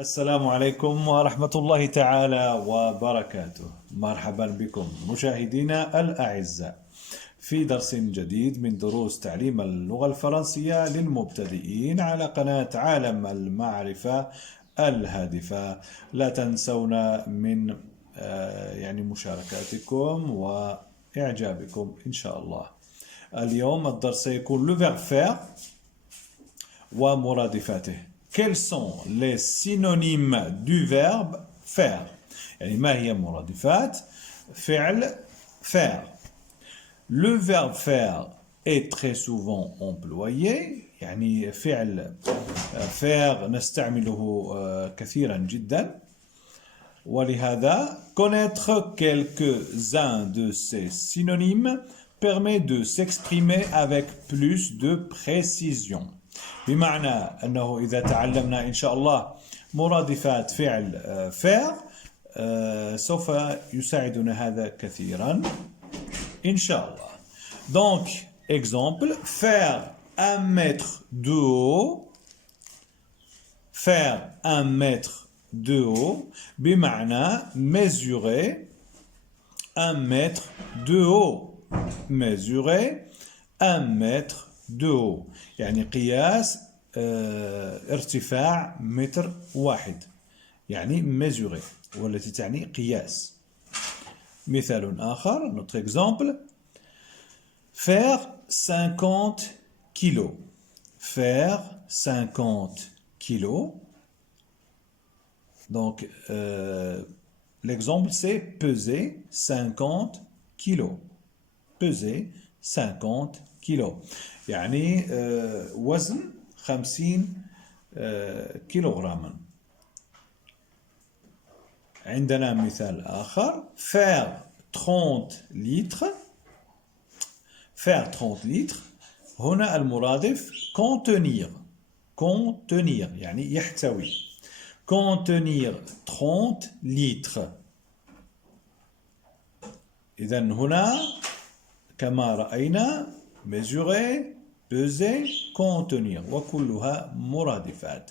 السلام عليكم ورحمة الله تعالى وبركاته. مرحبا بكم مشاهدينا الأعزاء في درس جديد من دروس تعليم اللغة الفرنسية للمبتدئين على قناة عالم المعرفة الهادفة. لا تنسونا من مشاركاتكم وإعجابكم إن شاء الله. اليوم الدرس يكون le verbe faire ومرادفاته. Quels sont les synonymes du verbe faire؟ يعني ما هي مرادفات فعل faire؟ Le verbe faire est très souvent employé، يعني فعل faire نستعمله كثيرا جدا، ولهذا connaître quelques-uns de ces synonymes permet de s'exprimer avec plus de précision. بمعنى أنه إذا تعلمنا إن شاء الله مرادفات فعل faire سوف يساعدنا هذا كثيرا إن شاء الله. Donc, exemple, faire 1 mètre de haut. Faire 1 mètre de haut بمعنى mesurer 1 mètre de haut. Mesurer 1 mètre de haut يعني قياس ارتفاع متر واحد، يعني mesurer والتي تعني قياس. مثال آخر notre exemple faire 50 kilos. Faire 50 kilos. Donc l'exemple c'est peser 50 kilos. Peser 50 kilos يعني وزن 50 كيلوغراما. عندنا مثال آخر faire 30 litres. Faire 30 litres هنا المرادف contenir. contenir يعني يحتوي. contenir 30 litres. إذا هنا كما رأينا mesurer, peser, contenir وكلها مرادفات.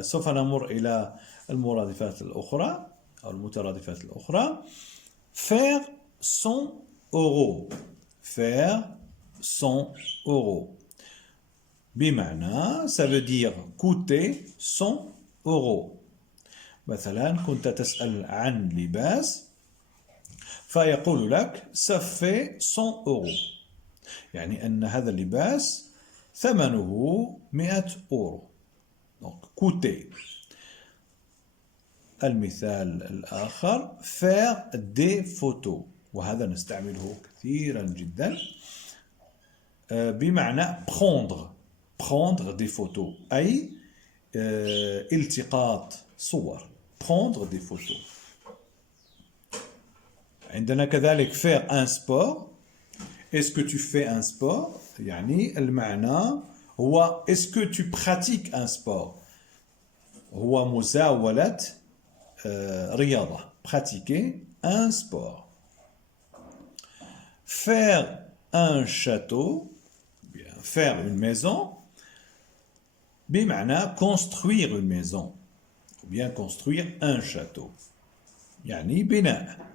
سوف نمر إلى المرادفات الأخرى أو المترادفات الأخرى. faire 100 euros. faire 100 euros بمعنى ça veut dire coûter 100 euros. مثلا كنت تسأل عن لباس فيقول لك ça fait 100 euros، يعني أن هذا اللباس ثمنه 100 أورو. donc coûter. المثال الآخر faire des photos، وهذا نستعمله كثيرا جدا بمعنى prendre des photos أي التقاط صور. prendre des photos. عندنا كذلك faire un sport. Est-ce que tu fais un sport؟ يعني المعنى هو est-ce que tu pratiques un sport؟ هو مزاولة رياضة. pratiquer un sport. faire un château. bien faire une maison بمعنى construire une maison ou bien construire un château يعني بناء.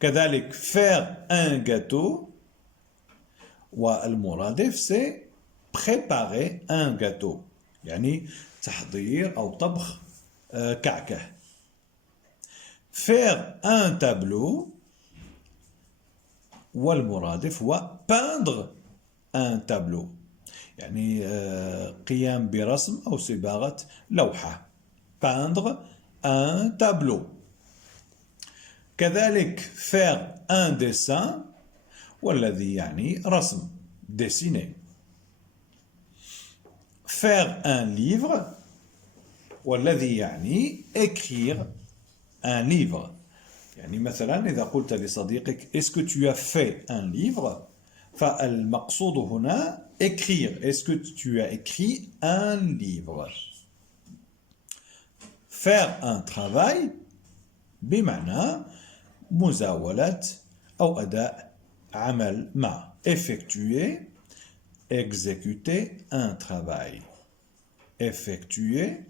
كذلك faire un gâteau والمرادف c'est préparer un gâteau يعني تحضير أو طبخ كعكة. faire un tableau والمرادف هو peindre un tableau يعني قيام برسم أو صباغة لوحة. peindre un tableau. كذلك faire un dessin والذي يعني رسم dessiner. faire un livre والذي يعني écrire un livre. يعني مثلا إذا قلت لصديقك est-ce que tu as fait un livre؟ فالمقصود هنا écrire. est-ce que tu as écrit un livre؟ faire un travail بمعنى مزاولة أو أداء عمل ما. effectuer exécuter un travail. effectuer,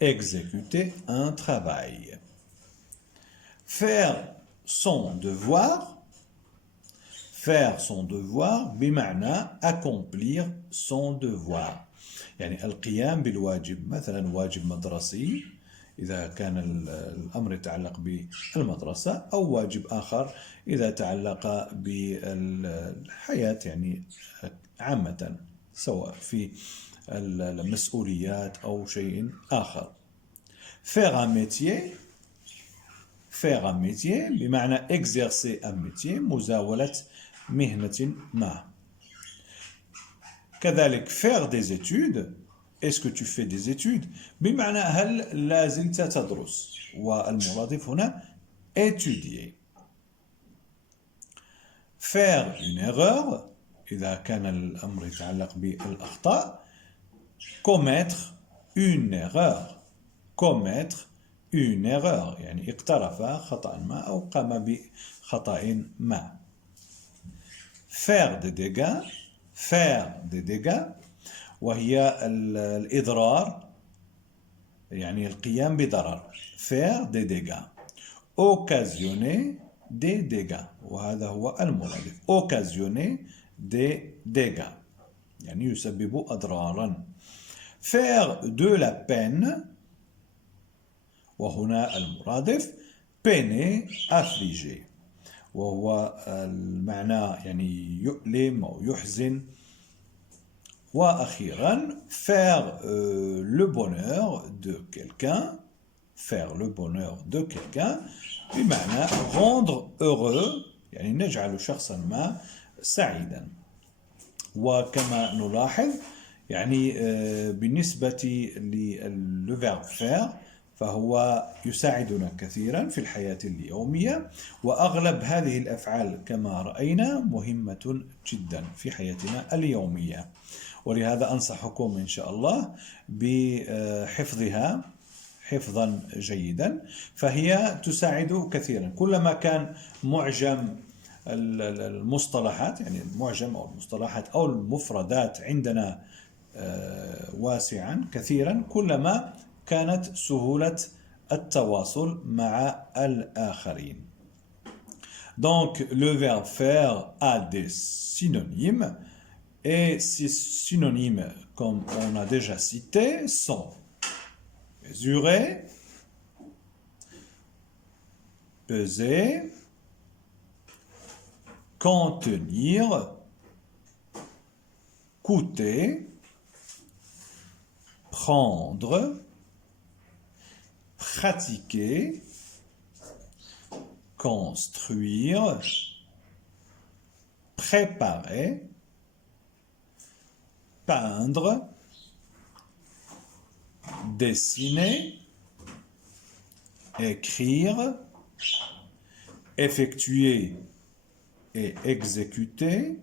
exécuter un travail. Faire son devoir, بمعنى accomplir son devoir. يعني القيام بالواجب، مثلا واجب مدرسي إذا كان الأمر يتعلق بالمدرسة، أو واجب آخر إذا تعلق بالحياة يعني عامة، سواء في المسؤوليات أو شيء آخر. faire un métier بمعنى exercer un métier، مزاولة مهنة ما. كذلك faire des études. Est-ce que tu fais des études بمعنى هل لا زلت تدرس، والمرادف هنا étudier. faire une erreur إذا كان الأمر يتعلق بالأخطاء. commettre une erreur يعني اقترف خطأ ما أو قام بخطأ ما. faire des dégâts وهي الإضرار، يعني القيام بضرر. faire des dégâts. occasionner des dégâts، وهذا هو المرادف. occasionner des dégâts يعني يسبب أضرارا. faire de la peine، وهنا المرادف peiner affliger، وهو المعنى يعني يؤلم أو يحزن. وأخيرا faire le bonheur de quelqu'un، بمعنى rendre heureux، يعني نجعل شخصا ما سعيدا. وكما نلاحظ يعني بالنسبة للverb faire فهو يساعدنا كثيرا في الحياة اليومية، وأغلب هذه الأفعال كما رأينا مهمة جدا في حياتنا اليومية، ولهذا أنصحكم إن شاء الله بحفظها حفظا جيدا، فهي تساعد كثيرا. كلما كان معجم المصطلحات، يعني المعجم أو المصطلحات أو المفردات عندنا واسعا كثيرا، كلما كانت سهولة التواصل مع الآخرين. Donc le verbe faire a des synonymes, et ces synonymes, comme on a déjà cité, sont mesurer, peser, contenir, coûter, prendre, pratiquer, construire, préparer, peindre, dessiner, écrire, effectuer et exécuter,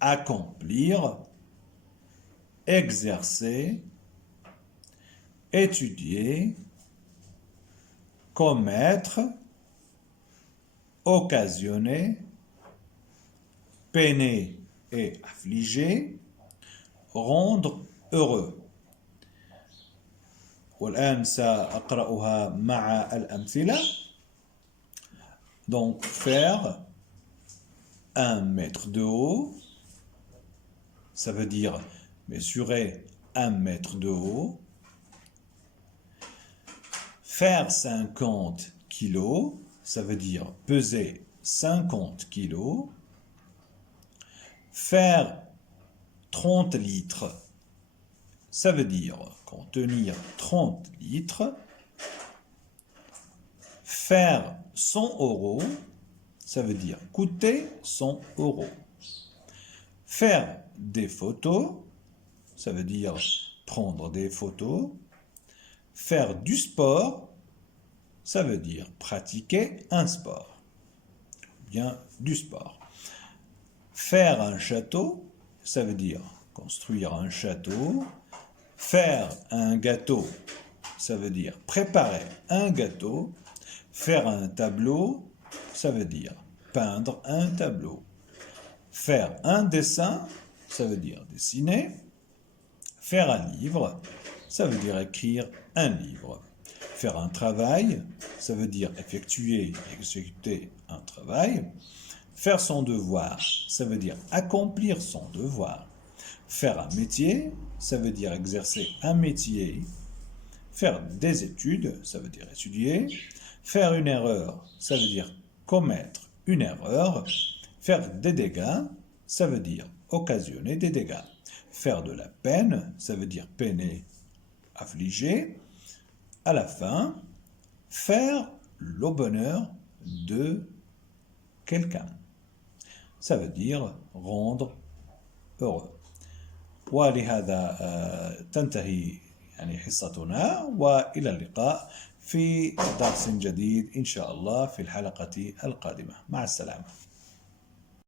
accomplir, exercer, étudier, commettre, occasionner, peiner et affliger, rendre heureux. والآن سأقرأها مع الأمثلة. Donc faire 1 mètre de haut, ça veut dire mesurer 1 mètre de haut. Faire 50 kilos, ça veut dire peser 50 kilos. Faire 30 litres, ça veut dire contenir 30 litres. Faire 100 euros, ça veut dire coûter 100 euros. Faire des photos, ça veut dire prendre des photos. Faire du sport, ça veut dire pratiquer un sport, bien du sport. Faire un château, ça veut dire construire un château. Faire un gâteau, ça veut dire préparer un gâteau. Faire un tableau, ça veut dire peindre un tableau. Faire un dessin, ça veut dire dessiner. Faire un livre, ça veut dire écrire un livre. Faire un travail, ça veut dire effectuer, exécuter un travail. Faire son devoir, ça veut dire accomplir son devoir. Faire un métier, ça veut dire exercer un métier. Faire des études, ça veut dire étudier. Faire une erreur, ça veut dire commettre une erreur. Faire des dégâts, ça veut dire occasionner des dégâts. Faire de la peine, ça veut dire peiner, affliger. À la fin, faire le bonheur de quelqu'un. Ça veut dire rendre heureux. ولهذا تنتهي حصتنا وإلى اللقاء في درس جديد إن شاء الله في الحلقة القادمة. مع السلامة.